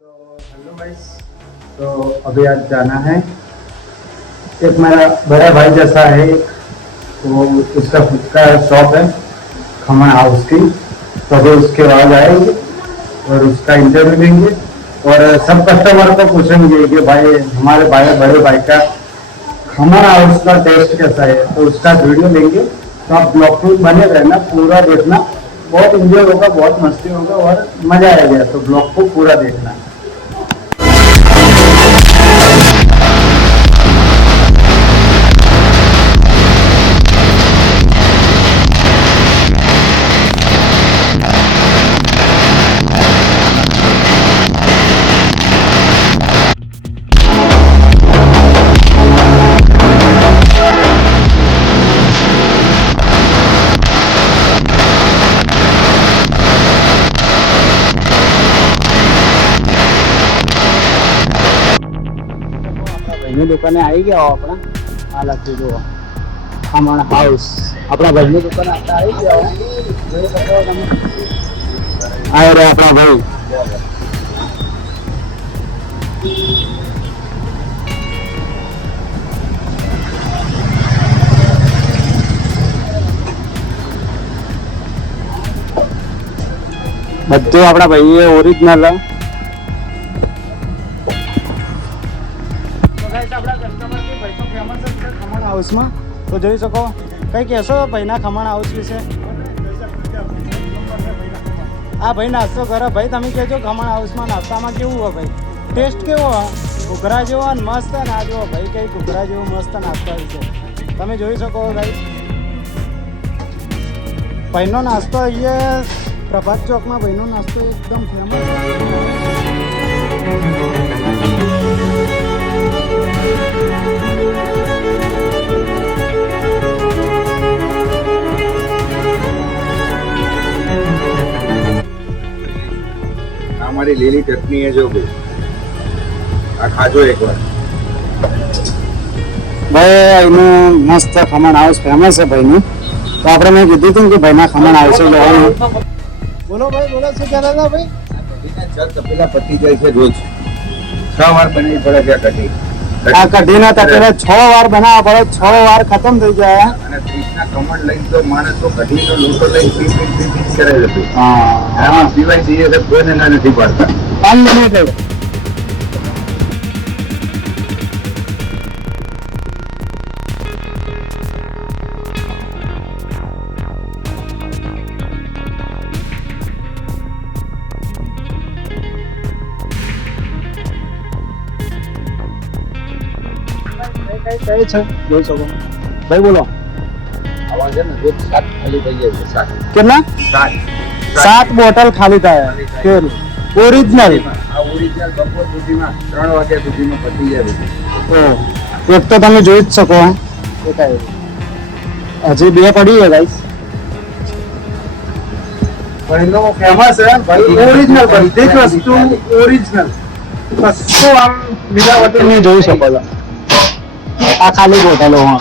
तो hello guys, तो अभी आज जाना है। एक मेरा बड़ा भाई जैसा है, वो उसका खुद का शॉप है खमन हाउस की। तो अभी उसके बाद आएंगे और उसका इंटरव्यू लेंगे और सब कस्टमर को पूछेंगे कि भाई हमारे भाई बड़े भाई का खमन हाउस का टेस्ट कैसा है, तो उसका वीडियो लेंगे। तो आप ब्लॉग में बने रहना, पूरा देखना, बहुत इंजॉय होगा, बहुत मस्ती होगा और मजा आएगा। तो ब्लॉग को पूरा देखना। ભાઈની દુકાને આવી ગયા આપણા આ લખી જુઓ ખમણ હાઉસ। આપણા ભાઈની દુકાને આવી ગયા જોઈ શકો તમે। આ રે આપણા ભાઈ। બધું આપણા ભાઈએ ઓરિજિનલ। ખમણ હાઉસમાં તો જોઈ શકો। કંઈ કહેશો ભાઈના ખમણ હાઉસ વિશે? હા ભાઈ, નાસ્તો કરો ભાઈ, તમે કહેજો ખમણ હાઉસમાં નાસ્તામાં કેવું હોય ભાઈ, ટેસ્ટ કેવો હોય? ઘૂઘરા જેવો ને મસ્ત ને આ જુઓ ભાઈ, કંઈ ઘૂઘરા જેવો મસ્ત નાસ્તો છે, તમે જોઈ શકો ભાઈ। ભાઈનો નાસ્તો અહીંયા પ્રભાત ચોકમાં ભાઈનો નાસ્તો એકદમ ફેમસ। हमारी લીલી ચટણી है जो भी आ खाजो एक बार ભાઈ। એનું મસ્ત ખમણ હાઉસ ફેમસ છે ભાઈનું, તો આપણે મેં કીધું હતું કે ભાઈના ખમણ હાઉસે જવાનું। બોલો ભાઈ, બોલો શું કહેતા હતા ભાઈ? છ તપેલા પતી જાય છે રોજ, 6 વાર બનાવી પડે છે કઢી। આ કઢીના તપેલા 6 વાર બનાવવા પડે, 6 વાર ખતમ થઈ જાય। અને 30ના ખમણ લઈને તો માણસ તો કઢીનો લોટો લઈને પી કરે છે। હા, એમાં પીવાય જઈએ તો કોઈને ના નથી પાડતા। અનલિમિટેડ। કઈ છે જોઈ શકો ભાઈ, બોલો। આવા છે ને રોજ 7 ખાલી થઈ જાય છે। 7 કેટલા? 7 બોટલ ખાલી થાય તેલ ઓરિજિનલ। આ ઓરિજિનલ બપોર સુધીમાં 3 વાગ્યા સુધીમાં પતી જાય છે। એક તો તમે જોઈ જ શકો। હજી 2 પડી છે ગાઈસ। ભાઈનો ફેમસ છે ભાઈ, ઓરિજિનલ બધી જ વસ્તુ ઓરિજિનલ, કશું આમ મિલાવટી નહીં જોઈ શકો છો। આ ખાલી બોટલો। હા,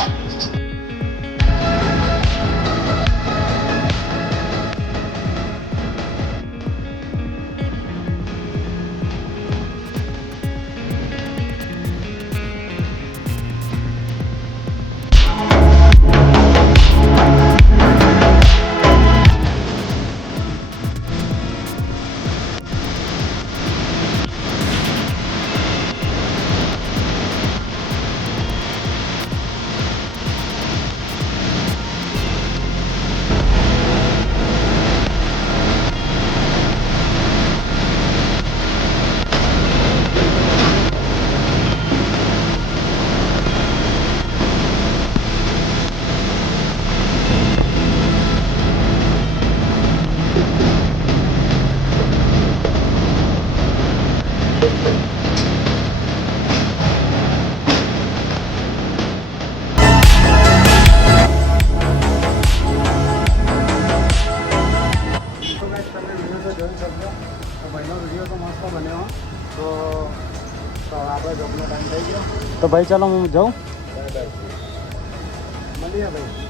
ભાઈનો વિડીયો તો મસ્ત બન્યો। તો આપણે જોબનો ટાઈમ થઈ ગયો, તો ભાઈ ચાલો હું જાઉં, મળીએ ભાઈ।